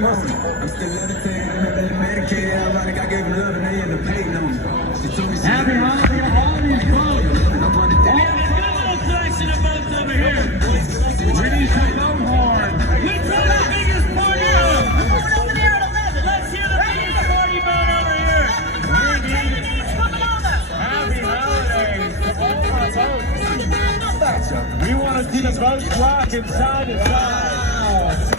I'm still levitating, I'm that Medicaid. Ironic, I gave them love and they end up hating on me. She told me she Happy holiday to all these folks. and I wanted We have a good little selection of boats over here. We need some boat horns. We throw the biggest party on. Over there at 11. Let's hear the biggest party boat over here. Happy holidays to all our boats. We want to see the boats rock inside and side.